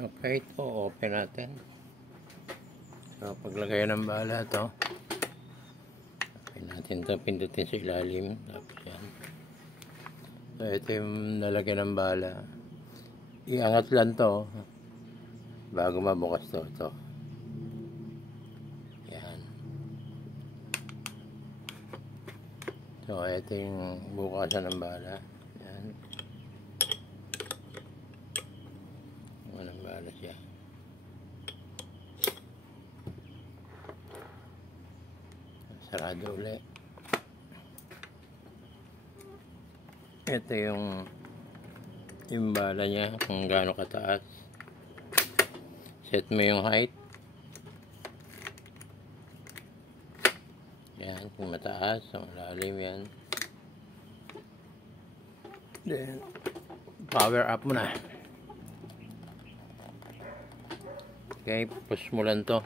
Okay, ito open natin. So paglagay ng bala to, open natin to, pindutin sa ilalim, tapos yan. So ito yung nalagyan ng bala, iangat lang to bago mabukas to. Ito yan. So ito yung bukasan ng bala. Yan, walang bala siya. Sarado ulit. Ito yung bala niya, kung gaano kataas. Set mo yung height. Yan, kung mataas, malalim yan. Then, power up mo na. Okay, push mo lang to.